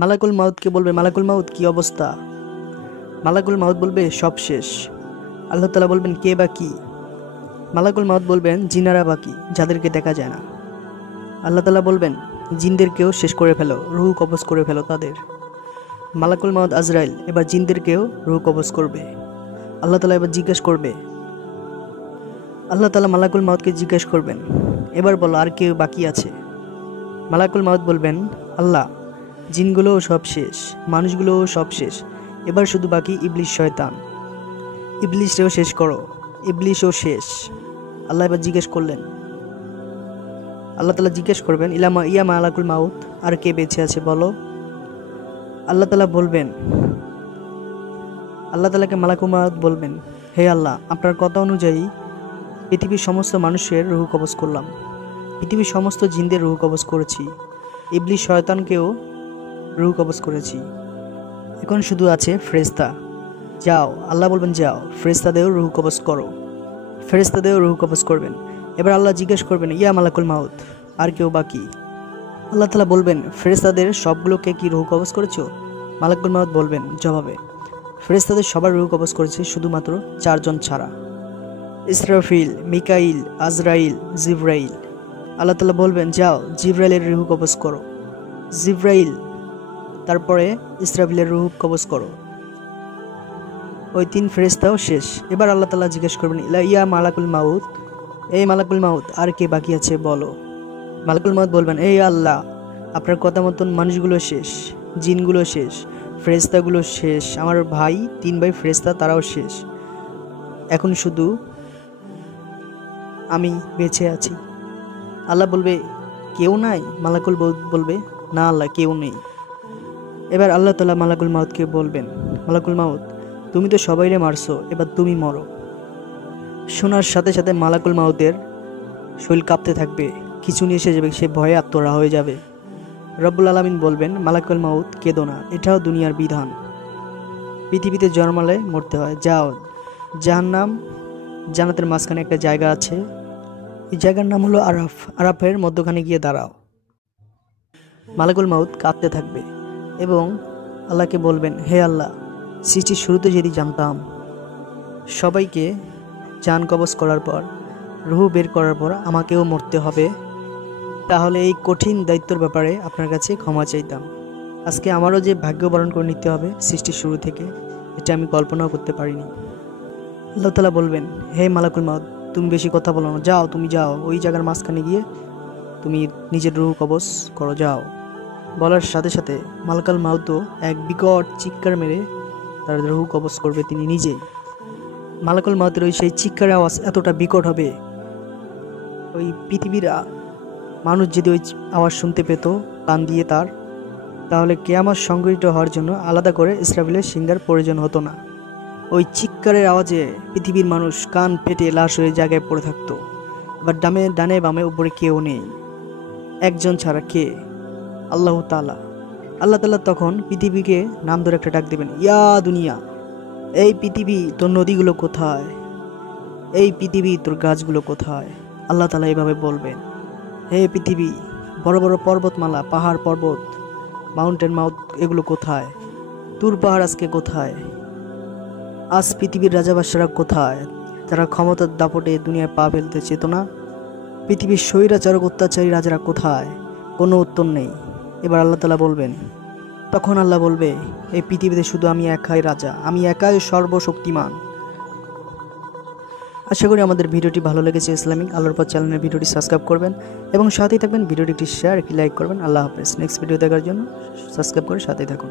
মালাকুল মাউতকে বলবে, মালাকুল মাউত কি অবস্থা? মালাকুল মাউত বলবে সব শেষ। আল্লাহ তাআলা বলবেন কে বা কি? মালাকুল মাউত বলবেন জিনারা বাকি, যাদেরকে দেখা যায় না। আল্লাহ তাআলা বলবেন জিনদেরকেও শেষ করে ফেলো, রুহ কবজ করে ফেলো তাদের। মালাকুল মাউত আজরাইল এবার জিনদেরকেও রুহ কবজ করবে। আল্লাহ তাআলা এবার জিজ্ঞেস করবে, আল্লাহ তাআলা মালাকুল মাউতকে জিজ্ঞেস করবেন, এবার বলো আর কেউ বাকি আছে? মালাকুল মাউত বলবেন, আল্লাহ জিনগুলোও সব শেষ, মানুষগুলোও সব শেষ, এবার শুধু বাকি ইবলিশ শয়তান। ইবলিশকেও শেষ করো, ইবলিশও শেষ। আল্লাহ এবার জিজ্ঞেস করলেন, আল্লাহ তাআলা জিজ্ঞেস করবেন, ইয়া মালাকুল মাউত আর কে বেঁচে আছে বলো। আল্লাহ তাআলা বলবেন, আল্লাহ তাআলাকে মালাকুল মাউত বলবেন, হে আল্লাহ, আপনার কথা অনুযায়ী পৃথিবীর সমস্ত মানুষের রুহ কবজ করলাম, পৃথিবীর সমস্ত জিনদের রুহ কবজ করেছি, ইবলিশ শয়তানকেও রুহ কবজ করেছি, এখন শুধু আছে ফেরেশতা। যাও, আল্লাহ বলবেন যাও, ফেরেশতাদেরও রুহ কবজ করো। ফেরেশতাদেরও রুহ কবজ করবেন। এবার আল্লাহ জিজ্ঞেস করবেন, ইয়া মালাকুল মাউত আর কেউ বাকি? আল্লাহ তাআলা বলবেন, ফেরেশতাদের সবগুলোকে কি রুহ কবজ করেছো? মালাকুল মাউত বলবেন জবাবে, ফেরেশতাদের সবার রুহ কবজ করেছে, শুধুমাত্র 4 জন ছাড়া, ইসরাফিল, মিকাইল, আজরাইল, জিবরাইল। আল্লাহ তাআলা বলবেন, যাও জিবরাইলের রুহ কবজ করো। জিবরাইল, তারপরে ইসরাফিলের রুহ কবজ করো। ওই 3 ফেরেশতাও শেষ। এবার আল্লাহ তাআলা জিজ্ঞেস করবেন, ইয়া মালাকুল মাউত, এই মালাকুল মাউত আর কে বাকি আছে বলো। মালাকুল মাউত বলবেন, এই আল্লাহ, আপনার কথা মতন মানুষগুলো শেষ, জিনগুলো শেষ, ফেরেশতাগুলো শেষ, আমার ভাই 3 ভাই ফেরেশতা তারাও শেষ, এখন শুধু আমি বেঁচে আছি। আল্লাহ বলবে কেউ নাই? মালাকুল বলবে না আল্লাহ, কেউ নেই। এবার আল্লাহ তাআলা মালাকুল মাউতকে বলবেন, মালাকুল মাউত তুমি তো সবাইরে মারছো, এবার তুমি মরো। শোনার সাথে সাথে মালাকুল মাউতের শরীর কাঁপতে থাকবে, খিঁচুনি এসে যাবে, সে ভয়ে আত্মরা হয়ে যাবে। রব্বুল আলামিন বলবেন, মালাকুল মাউত কেঁদো না, এটাও দুনিয়ার বিধান, পৃথিবীতে জন্মালে মরতে হয়। যাও, জাহান্নাম জান্নাতের মাঝখানে একটা জায়গা আছে, এই জায়গার নাম হলো আরাফ, আরাফের মধ্যখানে গিয়ে দাঁড়াও। মালাকুল মাউত কাঁদতে থাকবে এবং আল্লাহকে বলবেন, হে আল্লাহ, সৃষ্টির শুরুতে যদি জানতাম সবাইকে জান কবজ করার পর, রুহ বের করার পর আমাকেও মরতে হবে, তাহলে এই কঠিন দায়িত্বের ব্যাপারে আপনার কাছে ক্ষমা চাইতাম। আজকে আমারও যে ভাগ্য বরণ করে নিতে হবে সৃষ্টির শুরু থেকে, এটা আমি কল্পনাও করতে পারিনি। আল্লাহ তাআলা বলবেন, হে মালাকুল মাউত তুমি বেশি কথা বলো না, যাও, তুমি যাও, ওই জায়গার মাঝখানে গিয়ে তুমি নিজের রুহ কবজ করো, যাও। বলার সাথে সাথে মালাকুল মাউতও এক বিকট চিৎকার মেরে তার রুহ কবজ করবে তিনি নিজেই। মালাকুল মাউতের ওই সেই চিৎকারের আওয়াজ এতটা বিকট হবে, ওই পৃথিবীর মানুষ যদি ওই আওয়াজ শুনতে পেত কান দিয়ে তার, তাহলে কিয়ামত সংঘটিত হওয়ার জন্য আলাদা করে ইসরাফিলের সিংহার প্রয়োজন হতো না। ওই চিৎকারের আওয়াজে পৃথিবীর মানুষ কান পেটে লাশ হয়ে জায়গায় পড়ে থাকতো। এবার ডানে বামে উপরে কেউ নেই, একজন ছাড়া, কে? আল্লাহ তাআলা। আল্লাহ তাআলা তখন পৃথিবীকে নাম ধরে একটা ডাক দেবেন, ইয়া দুনিয়া, এই পৃথিবী তোর নদীগুলো কোথায়? এই পৃথিবী তোর গাছগুলো কোথায়? আল্লাহ তাআলা এইভাবে বলবেন, হে পৃথিবী, বড় বড় পর্বতমালা, পাহাড় পর্বত, মাউন্টেন এগুলো কোথায়? তুর পাহাড় আজকে কোথায়? আজ পৃথিবীর রাজাবাদশারা কোথায়, যারা ক্ষমতার দাপটে দুনিয়ায় পা ফেলতে চেতনা? পৃথিবীর স্বৈরাচারক অত্যাচারী রাজারা কোথায়? কোনো উত্তর নেই। এবার আল্লাহ তাআলা বলবেন, তখন আল্লাহ বলবে, এই পৃথিবীতে শুধু আমি একাই রাজা, আমি একাই সর্বশক্তিমান। আশা করি আমাদের ভিডিওটি ভালো লেগেছে। ইসলামিক আলোর পথ চ্যানেলের ভিডিওটি সাবস্ক্রাইব করবেন এবং সাথেই থাকবেন। ভিডিওটি একটি শেয়ার, একটি লাইক করবেন। আল্লাহ হাফেজ। নেক্সট ভিডিও দেখার জন্য সাবস্ক্রাইব করে সাথেই থাকুন।